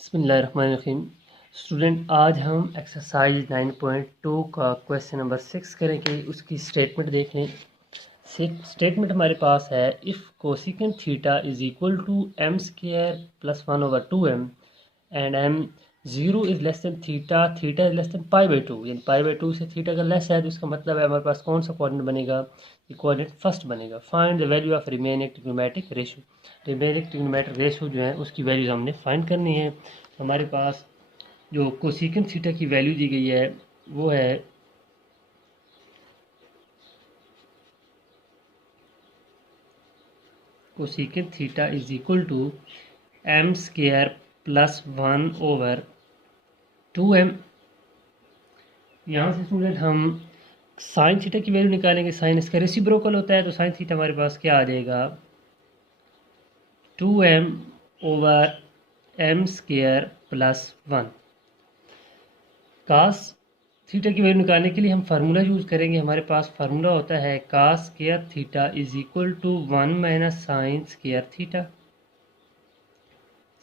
बिस्मिल्लाहिर्रहमानिर्रहीम। स्टूडेंट, आज हम एक्सरसाइज 9.2 का क्वेश्चन नंबर 6 करेंगे। उसकी स्टेटमेंट देख लें। स्टेटमेंट हमारे पास है, if cosecant theta is equal to m square plus 1/2m and m zero is less than theta, theta is less than π/2, यानी π/2 से थीटा का लेस है, तो इसका मतलब है हमारे पास कौन सा कोऑर्डिनेट बनेगा? ये कोऑर्डिनेट फर्स्ट बनेगा। Find the value of remaining trigonometric ratio. Remaining trigonometric ratio जो है उसकी वैल्यूज हमने फाइंड करनी है। हमारे पास जो कोसिकेंट थीटा की वैल्यू दी गई है वो है cosecant theta is equal to m square plus 1/2m। यहाँ से स्टूडेंट हम साइन थीटा की वैल्यू निकालेंगे। साइन इसका रेसिप्रोकल होता है, तो साइन थीटा हमारे पास क्या आ जाएगा? 2m/m² plus 1। कास थीटा की वैल्यू निकालने के लिए हम फार्मूला यूज़ करेंगे। हमारे पास फार्मूला होता है cos square theta is equal to 1 - sine square theta.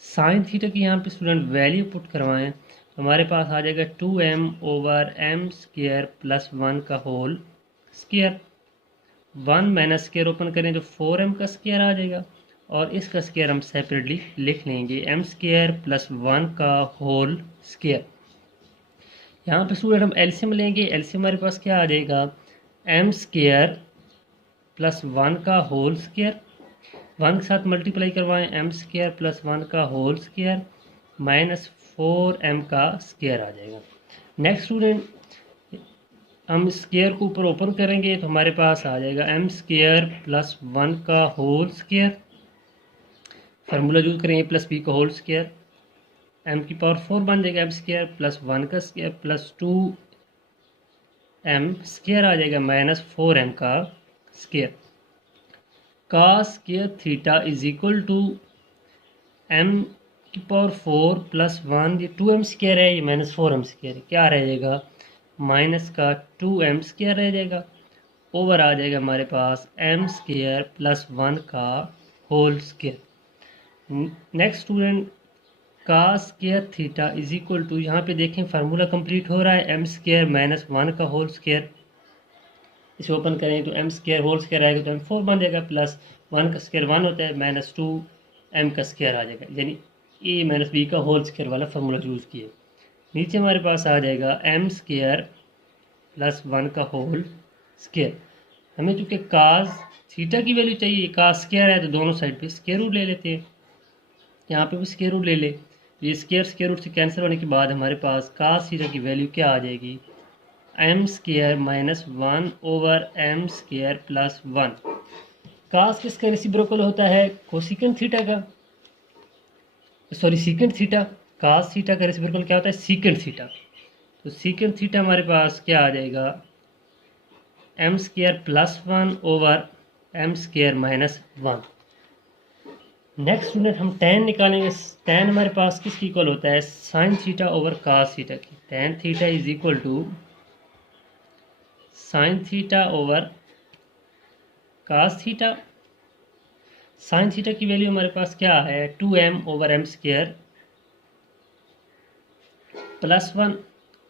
Sine theta की यहाँ पे स्टूडेंट वैल्यू पुट करवाएं, हमारे पास आ जाएगा 2m/m² प्लस 1 का whole square. 1 minus square open करें तो 4m का स्क्वायर आ जाएगा, और इसका स्क्वायर हम सेपरेटली लिख लेंगे, m² प्लस 1 का होल स्क्वायर। यहाँ पे स्टूडेंट हम एलसीएम लेंगे। एलसीएम हमारे पास क्या आ जाएगा? m² प्लस 1 का होल स्क्वायर, 1 के साथ मल्टीप्लाई करवाएं, m² प्लस 1 का होल स्क्वायर माइनस 4m का स्क्वायर आ जाएगा। नेक्स्ट स्टूडेंट, हम स्क्वायर को ऊपर ओपन करेंगे तो हमारे पास आ जाएगा m² प्लस 1 का होल स्क्वायर। फार्मूला यूज करेंगे प्लस b का होल स्क्वायर, m⁴ बन जाएगा m² प्लस 1 का स्क्वायर प्लस 2m² आ जाएगा माइनस 4m का square. Cos square theta is equal to m⁴ plus 1, ये 2m² है, ये माइनस 4m² है, क्या रह जाएगा? माइनस का 2m² रह जाएगा, ओवर आ जाएगा हमारे पास m² प्लस 1 का whole square. Next student, cos square theta is equal to, यहाँ पे देखें फार्मूला कंप्लीट हो रहा है, m² माइनस 1 का होल स्क्वायर। इसे ओपन करें तो m² होल स्क्वायर आएगा तो m4 बन जाएगा, प्लस 1 का स्क्वायर 1 होता है, माइनस 2m का स्क्वायर आ जाएगा, यानी a माइनस b का होल स्क्वायर वाला फार्मूला यूज़ किए। नीचे हमारे पास आ जाएगा m² प्लस 1 का होल स्क्वायर। हमें चूँकि कास थीटा की वैल्यू चाहिए, कास स्क्वायर है तो दोनों साइड पे स्क्वायर रूट ले लेते हैं। यहाँ पे भी स्क्वायर रूट ले ले, ये स्क्वायर रूट से कैंसिल होने के बाद हमारे पास कास थीटा की वैल्यू क्या आ जाएगी? m² minus 1/m² plus 1। कास किसका रेसिप्रोकल होता है? कोसिकेंट थीटा का, sorry secant theta. Cos theta का रेसिप्रोकल क्या होता है? Secant theta. तो सीकेंट थीटा हमारे पास क्या आ जाएगा? m² plus 1/m² minus 1। Next student, हम tan निकालेंगे। tan हमारे पास किसकी इक्वल होता है? Sine theta over cos theta की। tan theta is equal to sine theta over cos theta. Sine theta की वैल्यू हमारे पास क्या है? 2m/m² प्लस 1,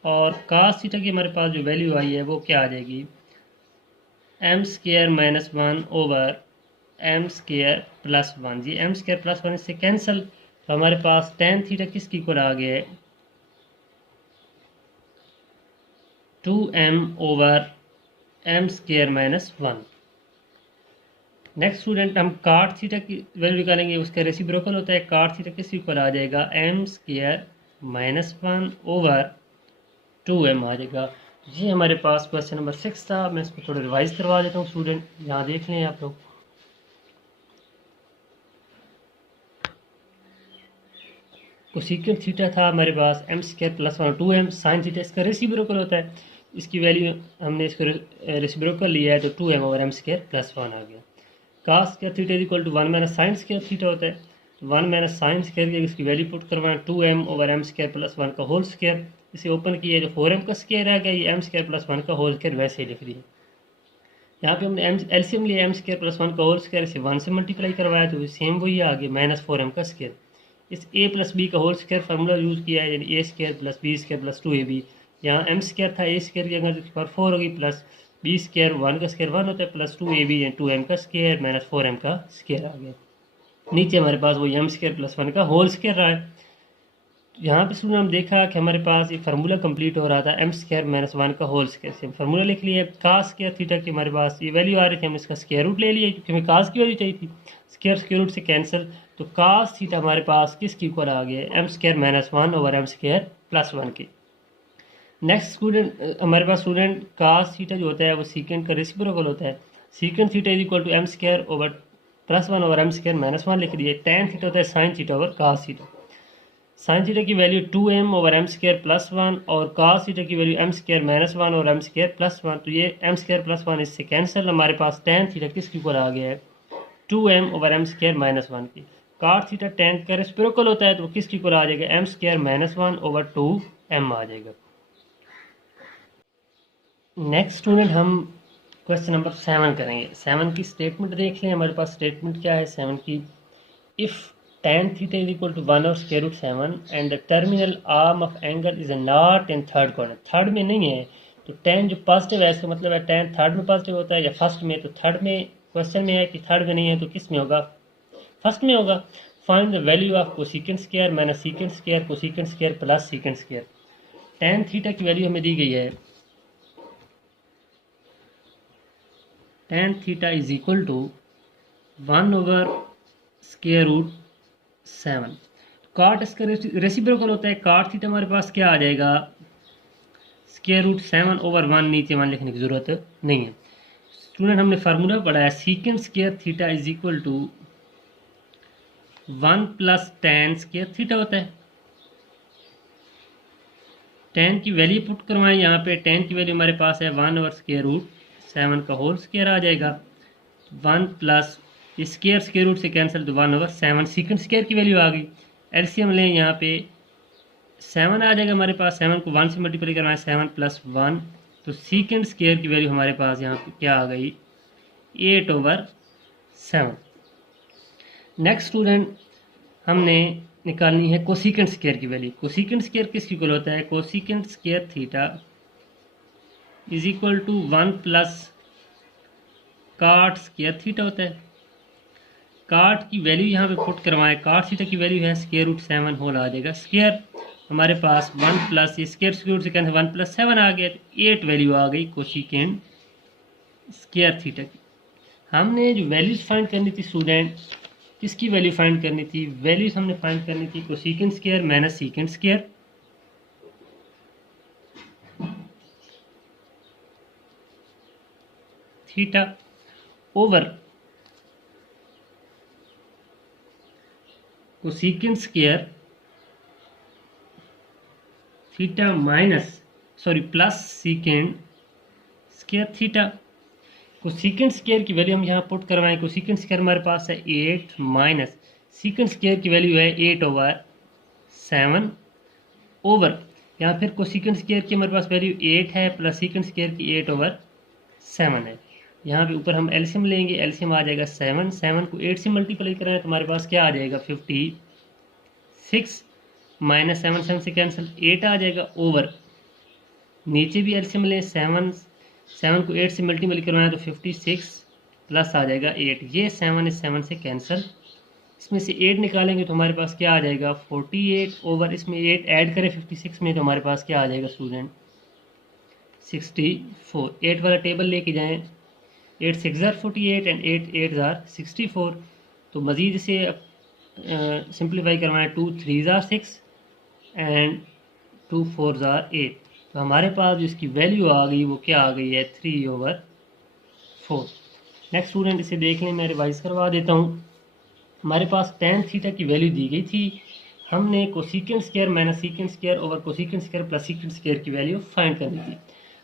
और कास थीटा की हमारे पास जो वैल्यू आई है वो क्या आ जाएगी? m² minus 1/m² plus 1। जी m² प्लस 1 इससे कैंसिल, तो हमारे पास tan थीटा किसकी इक्वल आ गया है? 2m/m² minus 1। नेक्स्ट स्टूडेंट, हम काट थीटा की वैल्यू निकालेंगे। उसका रेसिप्रोकल होता है, काट थीटा किसके ऊपर आ जाएगा? m² माइनस 1/2m आ जाएगा। ये हमारे पास क्वेश्चन नंबर 6 था। मैं इसको थोड़ा रिवाइज करवा देता हूँ स्टूडेंट, यहाँ देख लें आप लोग। कोसिकेंट थीटा था हमारे पास m² plus 1/2m। Sine theta इसका रेसिप्रोकल होता है, इसकी वैल्यू हमने इसको रेसिप्रोकल लिया है तो 2m/m² प्लस 1 आ गया। Cos square theta equal to 1 minus sine square theta होता है, 1 माइनस साइन स्क्वायर की इसकी वैल्यू पुट करवाएं, 2m/m² प्लस 1 का होल स्क्वायर। इसे ओपन किया जो 4m का स्क्वायर आ गया, ये m² प्लस 1 का होल स्क्वायर वैसे ही लिख दिया। यहाँ पे हमने एलसीएम लिया m² प्लस 1 का होल स्क्वायर, इसे 1 से मल्टीप्लाई करवाया तो सेम वही आ गया, -4m का स्क्वायर। इस ए प्लस बी का होल स्क्वायर फार्मूला यूज़ किया है, यानी a square plus b square plus 2ab। यहाँ एम स्क्वायर था, ए स्क्वायर की अगर पावर 4 होगी, प्लस बी स्क्वायर 1 का स्क्वायर 1 होता है, प्लस 2ab यानी 2m का स्क्वायर माइनस 4m का स्क्वायर आ गया। नीचे हमारे पास वो एम स्क्वायर प्लस 1 का होल स्क्वायर रहा है। यहाँ पे स्टूडेंट हम देखा कि हमारे पास ये फार्मूला कंप्लीट हो रहा था एम स्क्वायर माइनस 1 का होल स्क्वायर से। फार्मूला लिख लिया, कास स्क्वायर थीटा की हमारे पास ये वैल्यू आ रही थी, हम इसका स्क्वायर रूट ले लिए क्योंकि हमें कास की वैल्यू चाहिए थी। स्क्वायर रूट से कैंसिल, तो कास थीटा हमारे पास किसकी इक्वल आ गया, m square minus 1 over m square plus 1 की। नेक्स्ट स्टूडेंट हमारे पास स्टूडेंट कास थीटा जो होता है वो सीकेंड का रेसिप्रोकल होता है। Secant theta is equal to m square over plus 1 over m square minus 1 लिख दिए। टैन थीटा होता है sine theta over cos theta. Sine theta की value 2m over m square plus 1 और कास थीटा की value m square minus 1 और M square plus 1। तो ये एम स्क्वायर प्लस 1 इससे कैंसिल, हमारे पास टैन थीटा किसके ऊपर आ गया है, 2m over m square minus 1 की। काट थीटा टैन का रेसिप्रोकल होता है तो किसके ऊपर आ जाएगा, m square minus 1 over 2m आ जाएगा। नेक्स्ट स्टूडेंट हम क्वेश्चन नंबर 7 करेंगे। 7 की स्टेटमेंट देख लें, हमारे पास स्टेटमेंट क्या है 7 की। If tan theta is equal to 1 और square root 7 and the terminal arm of angle is not in third quadrant, third में नहीं है तो tan जो पॉजिटिव है इसका मतलब है tan थर्ड में पॉजिटिव होता है या फर्स्ट में, तो थर्ड में क्वेश्चन में है कि थर्ड में नहीं है तो किस में होगा, फर्स्ट में होगा। Find the value of cosecant square minus secant square cosecant square plus secant square. tan theta की वैल्यू हमें दी गई है, tan theta is equal to 1 over square root 7। Cot इसका रेसिप्रोकल होता है, काट थीटा हमारे पास क्या आ जाएगा, स्क्वायर रूट 7 ओवर 1, नीचे 1 लिखने की जरूरत नहीं है। स्टूडेंट हमने फार्मूला पढ़ा है secant square theta is equal to 1 plus tan square theta होता है। tan की वैल्यू पुट करवाएं, यहाँ पे tan की वैल्यू हमारे पास है 1 ओवर स्क्वायर रूट 7 का होल स्क्वायर आ जाएगा। 1 प्लस स्क्वायर स्क्वायर रूट से कैंसिल तो 1 ओवर 7 सीकेंट स्क्वायर की वैल्यू आ गई। एलसीएम लें, यहाँ पे 7 आ जाएगा हमारे पास, 7 को 1 से मल्टीप्लाई करवाएं 7 प्लस 1, तो सीकेंट स्क्वायर की वैल्यू हमारे पास यहाँ पे क्या आ गई, 8 ओवर 7। नेक्स्ट स्टूडेंट हमने निकालनी है कोसिकेंट स्क्वायर की वैल्यू। कोसिकेंट स्क्वायर किसकी इक्वल होता है, cosecant square theta is equal to 1 plus cot square theta होता है। काट की वैल्यू यहाँ पे पुट करवाएं, काट थीटा की वैल्यू है स्क्वायर रूट 7 होल आ जाएगा। स्क्वायर हमारे पास 1 प्लस स्क्वायर स्क्वायर रूट से कैंसिल 1 प्लस 7 आ गया, तो 8 वैल्यू आ गई कोसिकेंट स्क्वायर थीटा की। हमने जो वैल्यूज फाइंड करनी थी स्टूडेंट, किसकी वैल्यू फाइंड करनी थी, वैल्यूज हमने फाइंड करनी थी cosecant square minus secant square. Theta over cosecant square theta plus secant square theta. Cosecant square की वैल्यू हम यहाँ पुट करवाएं, कोसिकेंट स्क्वायर हमारे पास है 8 माइनस सीकेंट स्क्वायर की वैल्यू है 8 ओवर 7 ओवर, यहाँ फिर कोसिकेंट स्क्वायर की हमारे पास वैल्यू 8 है प्लस सीकेंट स्क्वायर की 8 ओवर 7 है। यहाँ पे ऊपर हम एलसीएम लेंगे, एलसीएम आ जाएगा 7 को 8 से मल्टीप्लाई करें तो हमारे पास क्या आ जाएगा 56 माइनस 7 से कैंसिल 8 आ जाएगा ओवर, नीचे भी एलसीएम लें 7 को 8 से मल्टीप्लाई करवाएं तो 56 प्लस आ जाएगा 8, ये 7 इस 7 से कैंसिल, इसमें से 8 निकालेंगे तो हमारे पास क्या आ जाएगा 48 ओवर, इसमें 8 ऐड करें 56 में तो हमारे पास क्या आ जाएगा स्टूडेंट 64। 8 वाला टेबल लेके जाएं, 8 6 ज़ार 48 एंड 8 8 ज़ार 64, तो मज़ीद इसे सिंप्लीफाई करवाएं 2 3 ज़ार 6 एंड 2 4 ज़ार 8, तो हमारे पास जो इसकी वैल्यू आ गई वो क्या आ गई है 3 ओवर 4। नेक्स्ट स्टूडेंट इसे देख लें, मैं रिवाइज करवा देता हूँ। हमारे पास tan थीटा की वैल्यू दी गई थी, हमने cosecant square minus secant square over cosecant square plus secant square की वैल्यू फाइंड करनी थी।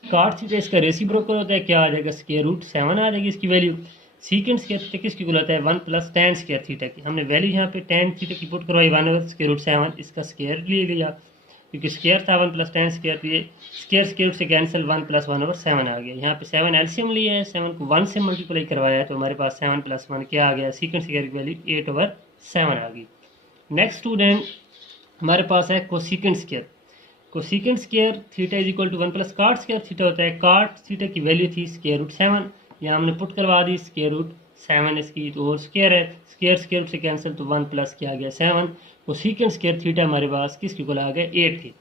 काट थीटा इसका रेसिप्रोकल होता है, क्या आ जाएगा स्क्वायर रूट 7 आ जाएगी इसकी वैल्यू। सीकेंट स्क्वायर थीटा किसकी इक्वल होता है 1 प्लस tan स्क्वायर थीटा की। हमने वैल्यू यहाँ पे tan थीटा की पुट करवाई 1 ओवर स्क्वायर रूट 7, इसका स्क्वायर ले लिया क्योंकि स्क्वायर था 1 प्लस tan स्क्वायर, तो ये स्क्वायर स्क्वायर से कैंसिल 1 प्लस 1 ओवर 7 आ गया। यहाँ पे 7 एलसीएम लिया है, 7 को 1 से मल्टीप्लाई करवाया है तो हमारे पास 7 प्लस 1 क्या आ गया, सीकेंट स्क्वायर की वैल्यू 8 ओवर 7 आ गई। नेक्स्ट स्टूडेंट हमारे पास है cosecant square. Cosecant square theta is equal to 1 plus cot square theta होता है। काट थीटा की वैल्यू थी स्क्वायर रूट 7, यहाँ हमने पुट करवा दी स्क्वायर रूट 7 इसकी, तो और स्क्वायर है, स्क्वायर स्क्वायर रूट से कैंसिल, तो 1 प्लस क्या आ गया 7। कोसिकेंट स्क्वायर थीटा हमारे पास किसकी इक्वल आ गया 8 की।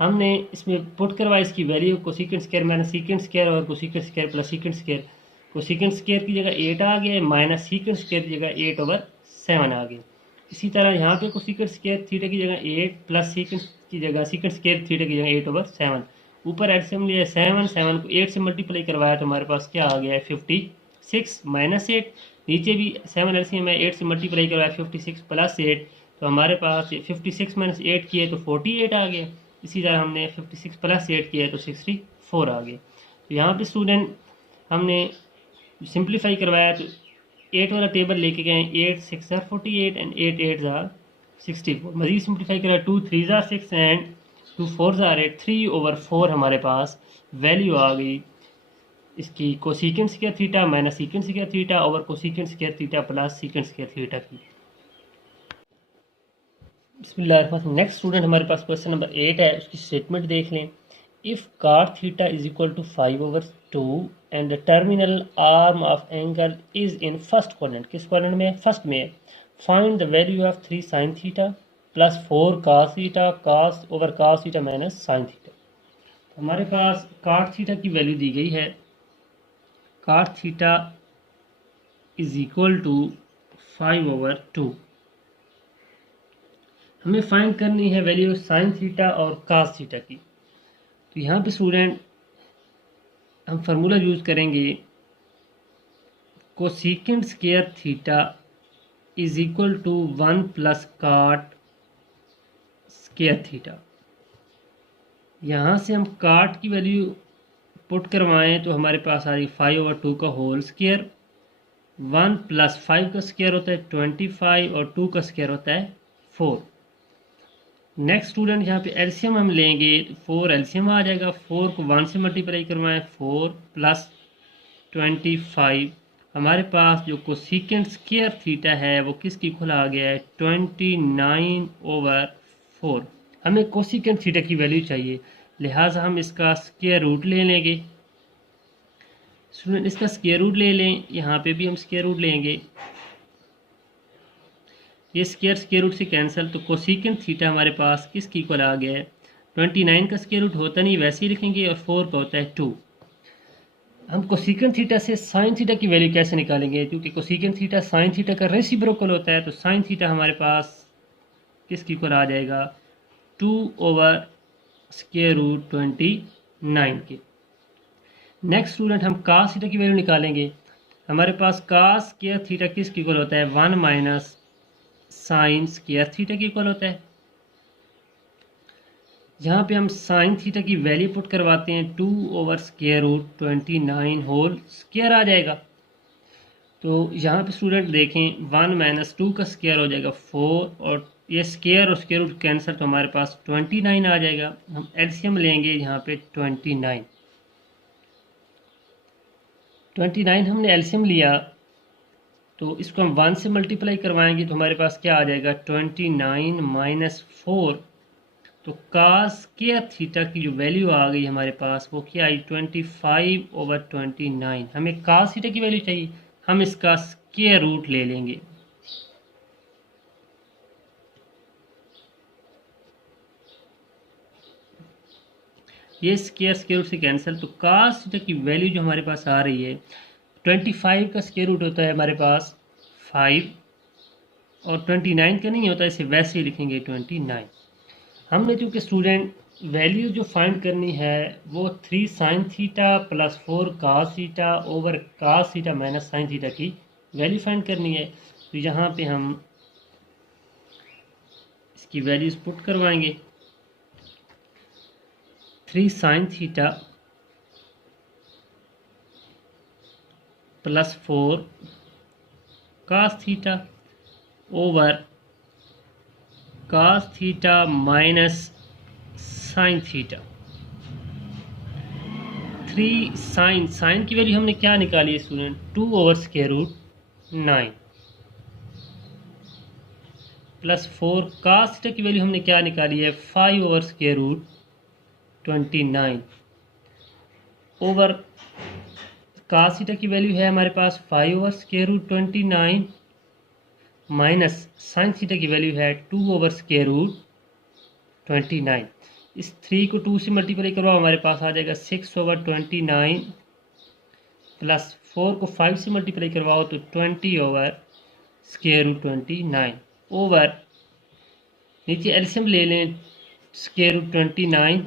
हमने इसमें पुट करवाया इसकी value cosecant square minus secant square और cosecant square plus secant square. Cosecant square की जगह 8 आ गया माइनस सीकेंट स्क्वायर की जगह 8/7 आ गया। इसी तरह यहाँ पे कोसिकेंट स्क्वायर थीटा की जगह 8 प्लस सीकेंट की जगह सीकेंट स्क्वायर थीटा की जगह 8/7। ऊपर एलसीएम लिया 7 को 8 से मल्टीप्लाई करवाया तो हमारे पास क्या आ गया है 56 माइनस 8। नीचे भी 7 एलसीएम है, 8 से मल्टीप्लाई करवाया 56 प्लस 8, तो हमारे पास 56 माइनस 8 किए तो 48 आ गया। इसी तरह हमने 56 प्लस 8 किया तो 64 आ गया। तो यहाँ पे स्टूडेंट हमने सिंप्लीफाई करवाया तो 8 वाला टेबल लेके गए, 8 6 are 48 एंड 8 8 are 64। मजीद सिंप्लीफाई कराया 2 3 are 6 एंड 2 4 are 8, 3/4 हमारे पास वैल्यू आ गई इसकी cosecant square theta minus secant square theta over cosecant square theta plus secant square theta की। बिस्मिल्लाह। नेक्स्ट स्टूडेंट हमारे पास क्वेश्चन नंबर 8 है, उसकी स्टेटमेंट देख लें। If cot theta is equal to 5/2 and the terminal arm of angle is in first quadrant, किस quadrant में है first में है, find the value of 3 sin theta plus 4 cos theta cos theta minus sin theta. हमारे पास cot theta की value दी गई है, cot theta is equal to 5/2। हमें फाइंड करनी है वैल्यू साइन थीटा और कास थीटा की। तो यहाँ पे स्टूडेंट हम फार्मूला यूज़ करेंगे cosecant square theta is equal to 1 plus cot square theta. यहाँ से हम काट की वैल्यू पुट करवाएं तो हमारे पास आ रही 5/2 का होल स्क्वायर, 1 प्लस 5 का स्क्वायर होता है 25 और 2 का स्क्वायर होता है 4। नेक्स्ट स्टूडेंट यहाँ पे एलसीएम हम लेंगे तो 4 एलसीएम आ जाएगा, 4 को 1 से मल्टीप्लाई करवाएं 4 प्लस 25। हमारे पास जो कोसिकेंट स्क्वायर थीटा है वो किसकी इक्वल आ गया है 29/4। हमें कोसिकेंट थीटा की वैल्यू चाहिए, लिहाजा हम इसका स्क्वायर रूट ले लेंगे। स्टूडेंट इसका स्क्वायर रूट ले लें, यहाँ पे भी हम स्क्वायर रूट लेंगे, ये स्क्वायर रूट से कैंसिल, तो कोसिकेंट थीटा हमारे पास किसकी इक्वल आ गया है 29 का स्क्वायर रूट होता नहीं वैसे ही लिखेंगे और 4 का होता है 2। हम कोसिकेंट थीटा से साइन थीटा की वैल्यू कैसे निकालेंगे, क्योंकि कोसिकेंट थीटा साइन थीटा का रेसिप्रोकल होता है, तो साइन थीटा हमारे पास किसकी इक्वल आ जाएगा 2/√29 के। नेक्स्ट स्टूडेंट हम कास थीटा की वैल्यू निकालेंगे। हमारे पास कास स्क्वायर थीटा किसकी इक्वल होता है 1 माइनस साइन स्क्वायर थीटा की इक्वल होता है। यहाँ पे हम साइन थीटा की वैल्यू पुट करवाते हैं 2/√29 होल स्क्वायर आ जाएगा। तो यहाँ पे स्टूडेंट देखें 1 माइनस 2 का स्क्वायर हो जाएगा 4 और ये स्क्वायर और स्क्वायर रूट कैंसिल, तो हमारे पास 29 आ जाएगा। हम एलसीएम लेंगे यहाँ पे 29 हमने एलसीएम लिया तो इसको हम 1 से मल्टीप्लाई करवाएंगे तो हमारे पास क्या आ जाएगा 29 माइनस 4। तो कास स्क्वायर थीटा की जो वैल्यू आ गई हमारे पास वो क्या आई 25/29। हमें कास थीटा की वैल्यू चाहिए, हम इसका स्क्वायर रूट ले लेंगे। ये स्क्वायर रूट से कैंसिल, तो कास थीटा की वैल्यू जो हमारे पास आ रही है 25 का स्क्वायर रूट होता है हमारे पास 5 और 29 का नहीं होता, इसे वैसे ही लिखेंगे 29। हमने चूँकि स्टूडेंट वैल्यू जो फाइंड करनी है वो 3 sine theta plus 4 cos theta over cos theta minus sine theta की वैल्यू फाइंड करनी है। तो यहाँ पे हम इसकी वैल्यूज पुट करवाएंगे 3 sine theta plus 4 cos theta over cos theta minus sine theta. 3 sine की वैल्यू हमने क्या निकाली है स्टूडेंट 2/√9। प्लस 4 cos थीटा की वैल्यू हमने क्या निकाली है 5 over square root 29 over cos theta की वैल्यू है हमारे पास 5 over square root 29 minus sine theta की वैल्यू है 2 ओवर स्क्वायर रूट 29। इस 3 को 2 से मल्टीप्लाई करवाओ हमारे पास आ जाएगा 6 ओवर 29 प्लस 4 को 5 से मल्टीप्लाई करवाओ तो 20 ओवर स्क्वायर रूट 29 ओवर नीचे एलसीएम ले लें स्क्वायर रूट 29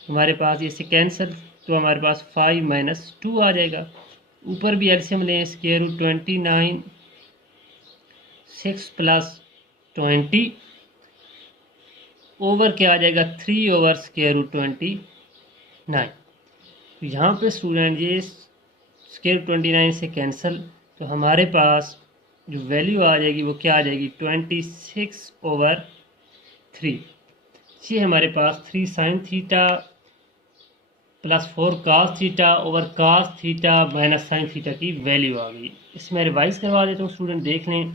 हमारे पास ये से कैंसिल तो हमारे पास 5 माइनस 2 आ जाएगा। ऊपर भी एलसीएम लें स्क्वायर रूट 29 6 प्लस 20 ओवर क्या आ जाएगा 3 ओवर स्क्वायर रूट 29। तो यहाँ पे स्टूडेंट ये स्क्वायर रूट 29 से कैंसिल तो हमारे पास जो वैल्यू आ जाएगी वो क्या आ जाएगी 26 ओवर 3। ये हमारे पास 3 sine theta plus 4 cos theta over cos theta minus sine theta की वैल्यू आ गई। इसमें रिवाइज करवा देता हूँ स्टूडेंट देख लें।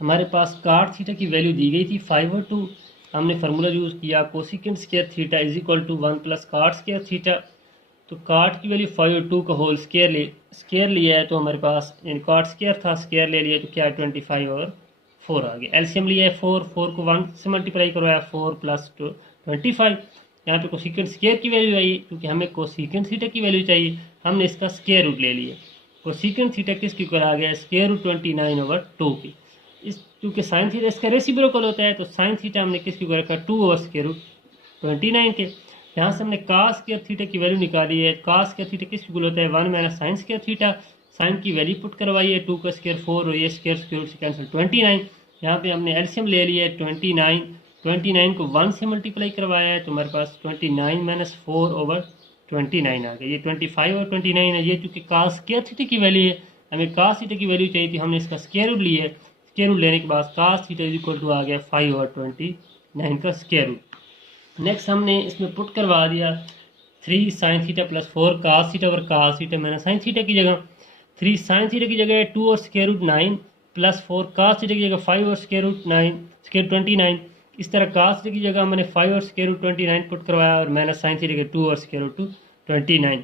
हमारे पास cot थीटा की वैल्यू दी गई थी 5/2। हमने फार्मूला यूज़ किया cosecant square theta is equal to 1 plus cot square theta. तो cot की वैल्यू 5/2 का होल स्क्वायर लिया है तो हमारे पास cot स्क्वायर था स्क्वायर ले लिया तो क्या 25 और 4 आ गया। एलसीएम लिया है 4 को 1 से मल्टीप्लाई करवाया 4 प्लस 25। यहाँ पे कोसिकेंट स्क्वायर की वैल्यू आई क्योंकि हमें कोसिकेंट थीटा की वैल्यू चाहिए हमने इसका स्क्वायर रूट ले लिया। कोसिकेंट थीटा किसके इक्वल आ गया स्क्वायर रूट 29 ओवर 2 की। इस क्योंकि साइन थीटा इसका रेसिप्रोकल होता है तो साइन थीटा हमने किसके इक्वल रखा 2 ओवर स्क्वायर रूट 29 के। यहाँ से हमने cos स्क्वायर थीटा की वैल्यू निकाली है। cos स्क्वायर थीटा किसके इक्वल होता है 1 minus sine square theta. Sine की वैल्यू पुट करवाई है 2 का स्क्वायर 4 और ये स्क्वायर रूट से कैंसिल 29। यहाँ पे हमने एलसीएम ले लिया है 29 को 1 से मल्टीप्लाई करवाया है तो हमारे पास 29 माइनस 4 ओवर 29 आ गया। ये 25 और 29 है। ये चूँकि cos स्क्वायर थीटा की वैल्यू है हमें cos थीटा की वैल्यू चाहिए थी हमने इसका स्क्वायर रूट लिया है। स्क्वायर रूट लेने के बाद cos theta is equal to आ गया 5 ओवर 29 का स्क्वायर रूट। नेक्स्ट हमने इसमें पुट करवा दिया 3 sine theta plus 4 cos theta over cos theta मैंने साइन थीटा की जगह 3 साइन थीटा की जगह 2 और square root 9 plus 4 cos theta की जगह 5 और स्क्वायर रूट 9 स्क्वायर 29। इस तरह cos थीटा की जगह मैंने 5 और स्क्वायर रूट 29 पुट करवाया और मैंने साइन थीटा के 2 और स्क्वायर रूट 29।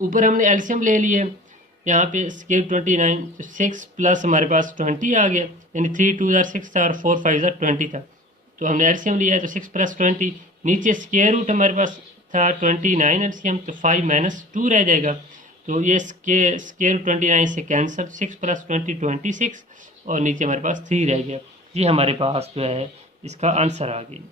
ऊपर हमने एलसीएम ले लिए यहाँ पे स्क्वायर 29 तो 6 प्लस हमारे पास 20 आ गया यानी 3 2 6 था और 4 5 20 था। तो हमने एलसीएम लिया है तो 6 प्लस 20 नीचे स्क्वायर रूट हमारे पास था 29 एलसीएम तो 5 माइनस 2 रह जाएगा। तो ये स्क्वायर रूट 29 से कैंसिल 6 प्लस 20 26 और नीचे हमारे पास 3 रह गया। ये हमारे पास जो है इसका आंसर आ गया।